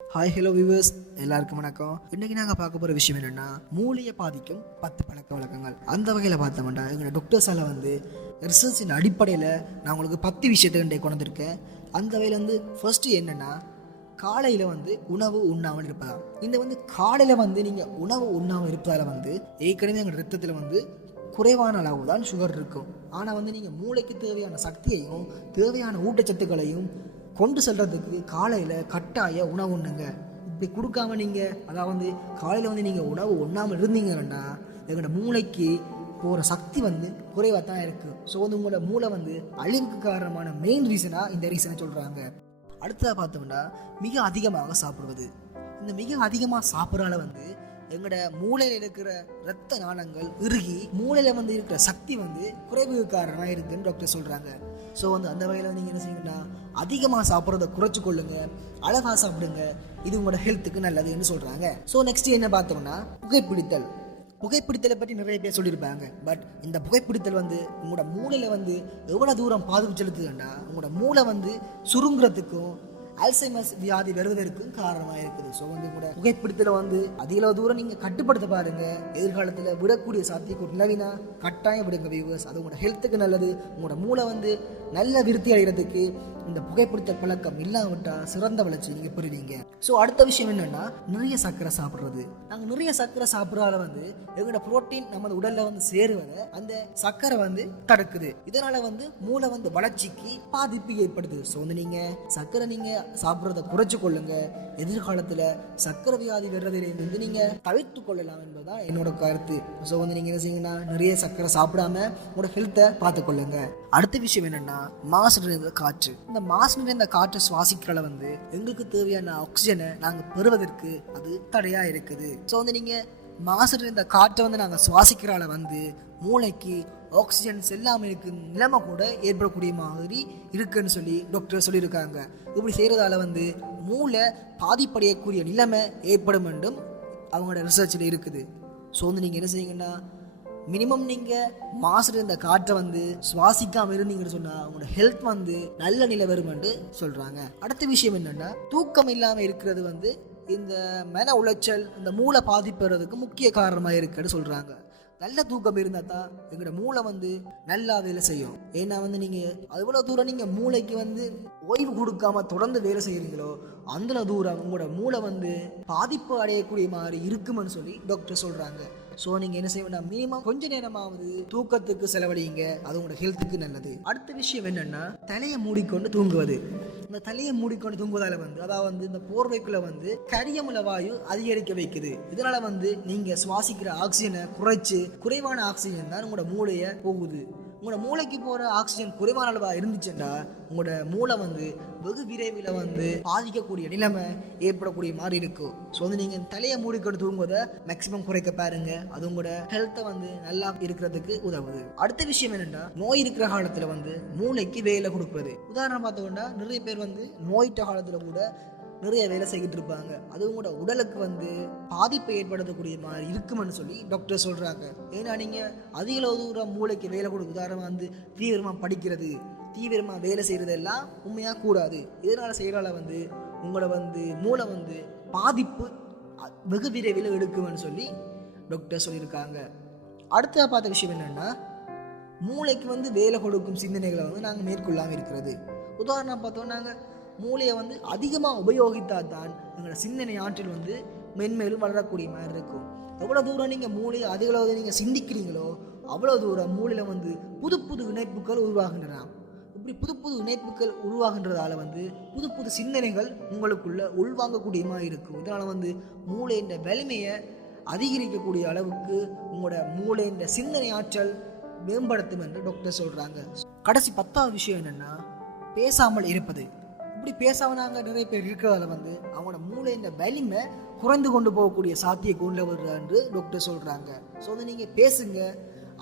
Hi hello viewers எல்லாருக்கும் வணக்கம். இன்னைக்கு நாங்கள் பார்க்க போகிற விஷயம் என்னென்னா மூளையை பாதிக்கும் பத்து பழக்க வழக்கங்கள். அந்த வகையில் பார்த்தோம்னா எங்களோட டாக்டர்ஸால் வந்து ரிசர்ச்சின் அடிப்படையில் நான் உங்களுக்கு பத்து விஷயத்தை கொண்டு கொண்டிருக்கேன் அந்த வகையில் வந்து ஃபர்ஸ்ட்டு என்னென்னா காலையில் வந்து உணவு உண்ணாமல் இருப்பதா இந்த வந்து காலையில் வந்து நீங்கள் உணவு உண்ணாமல் இருப்பதால் வந்து ஏற்கனவே எங்கள் ரத்தத்தில் வந்து குறைவான அளவு தான் சுகர் இருக்கும். ஆனால் வந்து நீங்கள் மூளைக்கு தேவையான சக்தியையும் தேவையான ஊட்டச்சத்துக்களையும் கொண்டு செல்கிறதுக்கு காலையில் கட்டாய உணவு உண்ணுங்க இப்படி கொடுக்காம நீங்கள் அதாவது காலையில் வந்து நீங்கள் உணவு உண்ணாமல் இருந்தீங்கன்னா எங்களோட மூளைக்கு போகிற சக்தி வந்து குறைவாக தான் இருக்குது ஸோ வந்து உங்களோட மூளை வந்து அழிவுக்கு காரணமான மெயின் ரீசனாக இந்த ரீசனை சொல்கிறாங்க அடுத்ததாக பார்த்தோம்னா மிக அதிகமாக சாப்பிடுவது. இந்த மிக அதிகமாக சாப்பிட்றால வந்து எங்களோட மூளையில் இருக்கிற இரத்த நாணங்கள் இறுகி மூளையில் வந்து இருக்கிற சக்தி வந்து குறைவுக்கு காரணமாக இருக்குதுன்னு டாக்டர் சொல்கிறாங்க ஸோ வந்து அந்த வகையில் வந்து நீங்கள் என்ன செய்யணும்னா அதிகமாக சாப்பிட்றத குறைச்சி கொள்ளுங்க அழகாக சாப்பிடுங்க இது உங்களோட ஹெல்த்துக்கு நல்லதுன்னு சொல்கிறாங்க ஸோ நெக்ஸ்ட் என்ன பார்த்தோம்னா புகைப்பிடித்தல். புகைப்பிடித்தலை பற்றி நிறைய பேர் சொல்லியிருப்பாங்க. பட் இந்த புகைப்பிடித்தல் வந்து உங்களோட மூளையில் வந்து எவ்வளோ தூரம் பாதிப்பு செலுத்துதுன்னா உங்களோட மூளை வந்து சுருங்குறதுக்கும் அல்சைமஸ் வியாதி வருவதற்கும் காரணமாக இருக்குது. ஸோ வந்து கூட புகைப்பிடித்தல வந்து அதிக தூரம் நீங்கள் கட்டுப்படுத்த பாருங்க. எதிர்காலத்தில் விடக்கூடிய சாத்தியக்கூறு நிலவினா கட்டாயம் விடுங்க வியூவர்ஸ் அது உங்களோட ஹெல்த்துக்கு நல்லது. உங்களோட மூளை வந்து நல்ல விருத்தி அடைகிறதுக்கு இந்த புகைப்பிடித்தல் பழக்கம் இல்லாவிட்டால் சிறந்த வளர்ச்சி நீங்கள் பெறுவீங்க. ஸோ அடுத்த விஷயம் என்னென்னா நிறைய சர்க்கரை சாப்பிட்றது. நாங்கள் நிறைய சர்க்கரை சாப்பிட்றதால வந்து எங்களோட புரோட்டீன் நமது உடலில் வந்து சேருவதை அந்த சர்க்கரை வந்து தடுக்குது. இதனால் வந்து மூளை வந்து வளர்ச்சிக்கு பாதிப்பு ஏற்படுது. ஸோ வந்து நீங்கள் சர்க்கரை நீங்கள் சாப்பிட்றத குறைச்சி கொள்ளுங்க. எதிர்காலத்தில் சர்க்கரை வியாதி வர்றதிலையும் வந்து நீங்கள் தவிர்த்து கொள்ளலாம் என்பதுதான் என்னோட கருத்து. ஸோ வந்து நீங்கள் என்ன செய்யுங்கன்னா நிறைய சர்க்கரை சாப்பிடாம உங்களோட ஹெல்த்தை பார்த்துக்கொள்ளுங்க அடுத்த விஷயம் என்னென்னா மாசு நிறைந்த காற்று. இந்த மாசு நிறைந்த காற்றை சுவாசிக்கிறல வந்து எங்களுக்கு தேவையான ஆக்சிஜனை நாங்கள் பெறுவதற்கு அது தடையாக இருக்குது. ஸோ வந்து நீங்கள் மாசு நிறைந்த காற்றை வந்து நாங்கள் சுவாசிக்கிறால வந்து மூளைக்கு ஆக்சிஜன் செல்லாமல் இருக்கு நிலைமை கூட ஏற்படக்கூடிய மாதிரி இருக்குன்னு சொல்லி டாக்டர் சொல்லியிருக்காங்க. இப்படி செய்கிறதால வந்து மூளை பாதிப்படையக்கூடிய நிலைமை ஏற்படும் என்றும் அவங்களோட ரிசர்ச்சில் இருக்குது. ஸோ வந்து நீங்கள் என்ன செய்யுங்கன்னா மினிமம் நீங்கள் மாசு இந்த காற்றை வந்து சுவாசிக்காமல் இருந்தீங்கன்னு சொன்னால் உங்களோட ஹெல்த் வந்து நல்ல நிலை வருமென்று சொல்கிறாங்க அடுத்த விஷயம் என்னென்னா தூக்கம் இல்லாமல் இருக்கிறது வந்து இந்த மன உளைச்சல் இந்த மூளை பாதிப்புறதுக்கு முக்கிய காரணமாக இருக்குன்னு சொல்கிறாங்க நல்ல தூக்கம் இருந்தால் தான் எங்களோட மூளை வந்து நல்லா வேலை செய்யும். ஏன்னா வந்து நீங்கள் எவ்வளோ தூரம் நீங்கள் மூளைக்கு வந்து ஓய்வு கொடுக்காம தொடர்ந்து வேலை செய்கிறீங்களோ அந்த தூரம் உங்களோட மூளை வந்து பாதிப்பு அடையக்கூடிய மாதிரி இருக்குமென்னு சொல்லி டாக்டர் சொல்கிறாங்க ஸோ நீங்கள் என்ன செய்ய மினிமம் கொஞ்ச நேரமாவது தூக்கத்துக்கு செலவழிங்க. அது உங்களோட ஹெல்த்துக்கு நல்லது. அடுத்த விஷயம் என்னென்னா தலையை மூடிக்கொண்டு தூங்குவது. இந்த தலையை மூடிக்கொண்டு தூங்குவதால் வந்து அதாவது வந்து இந்த போர்வைக்குள்ள வந்து கரியமுல வாயு அதிகரிக்க வைக்குது. இதனால் வந்து நீங்கள் சுவாசிக்கிற ஆக்சிஜனை குறைச்சி குறைவான ஆக்சிஜன் தான் உங்களோட மூளையை போகுது. உங்களோட மூளைக்கு போகிற ஆக்சிஜன் குறைவான அளவாக இருந்துச்சுன்னா உங்களோட மூளை வந்து வெகு விரைவில் வந்து பாதிக்கக்கூடிய நிலைமை ஏற்படக்கூடிய மாதிரி இருக்கும். ஸோ வந்து நீங்கள் தலையை மூடிக்கொண்டு தூங்குவதை மேக்ஸிமம் குறைக்க பாருங்க. அது உங்களோட ஹெல்த்தை வந்து நல்லா இருக்கிறதுக்கு உதவுது. அடுத்த விஷயம் என்னென்னா நோய் இருக்கிற காலத்தில் வந்து மூளைக்கு வேலை கொடுக்குறது உதாரணம் பார்த்தோம்னா நிறைய பேர் வந்து நோயிட்ட காலத்தில் கூட நிறைய வேலை செய்துட்டு இருப்பாங்க. அதுவும் கூட உடலுக்கு வந்து பாதிப்பை ஏற்படுத்தக்கூடிய மாதிரி இருக்குமென்னு சொல்லி டாக்டர் சொல்கிறாங்க ஏன்னா நீங்கள் அதிக தூரம் மூளைக்கு வேலை கொடுக்க உதாரணமாக வந்து தீவிரமாக படிக்கிறது தீவிரமாக வேலை செய்கிறது எல்லாம் உண்மையாக கூடாது. இதனால் செய்கிறால வந்து உங்களை வந்து மூளை வந்து பாதிப்பு வெகு விரைவில் எடுக்குமென்னு சொல்லி டாக்டர் சொல்லியிருக்காங்க. அடுத்த பார்த்த விஷயம் என்னென்னா மூளைக்கு வந்து வேலை கொடுக்கும் சிந்தனைகளை வந்து நாங்கள் மேற்கொள்ளாமல் இருக்கிறது. உதாரணம் பார்த்தோம் நாங்கள் மூளையை வந்து அதிகமாக உபயோகித்தால் தான் எங்களோட சிந்தனை ஆற்றல் வந்து மென்மேலும் வளரக்கூடிய மாதிரி இருக்கும். எவ்வளோ தூரம் நீங்கள் மூளையை அதிக அளவு நீங்கள் சிந்திக்கிறீங்களோ அவ்வளோ தூரம் மூளையில் வந்து புது புது இணைப்புகள் உருவாகின்றன. இப்படி புது புது இணைப்புகள் உருவாகின்றதால வந்து புது புது சிந்தனைகள் உங்களுக்குள்ள உள்வாங்கக்கூடிய மாதிரி இருக்கும். இதனால் வந்து மூளையின் வலிமையை அதிகரிக்கக்கூடிய அளவுக்கு உங்களோட மூளையின் சிந்தனை ஆற்றல் மேம்படுத்தும் என்று டாக்டர் சொல்கிறாங்க கடைசி பத்தாவது விஷயம் என்னென்னா பேசாமல் இருப்பது. இப்படி பேசாமனாங்க நிறைய பேர் இருக்கிறதால வந்து அவங்களோட மூளையின் வலிமை குறைந்து கொண்டு போகக்கூடிய சாத்திய கொண்டு வருது என்று டாக்டர் சொல்கிறாங்க ஸோ வந்து நீங்கள் பேசுங்க.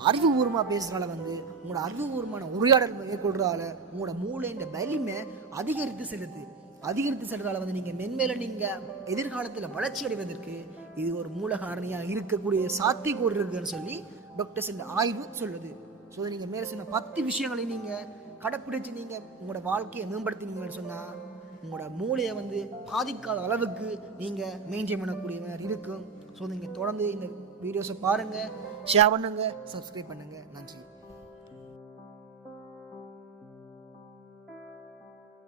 அறிவுபூர்வமாக பேசுகிறனால வந்து உங்களோட அறிவுபூர்வமான உரையாடல் மேற்கொள்றதால உங்களோட மூளையின் வலிமை அதிகரித்து செல்லுது. அதிகரித்து செல்றதால வந்து நீங்கள் மென்மேல நீங்கள் எதிர்காலத்தில் வளர்ச்சி அடைவதற்கு இது ஒரு மூல காரணியாக இருக்கக்கூடிய சாத்தியக்கூறு இருக்குன்னு சொல்லி டாக்டர்ஸ் இந்த ஆய்வு சொல்லுது. ஸோ நீங்கள் மேலே சொன்ன பத்து விஷயங்களை நீங்கள் கடைப்பிடிச்சு நீங்கள் உங்களோட வாழ்க்கையை மேம்படுத்தினீங்கன்னு சொன்னால் உங்களோட மூளையை வந்து பாதிக்காத அளவுக்கு நீங்கள் மெயின்டைன் பண்ணக்கூடிய மாதிரி இருக்கும். ஸோ நீங்கள் தொடர்ந்து இந்த வீடியோஸை பாருங்கள் ஷேர் பண்ணுங்கள் சப்ஸ்கிரைப் பண்ணுங்கள் நன்றி.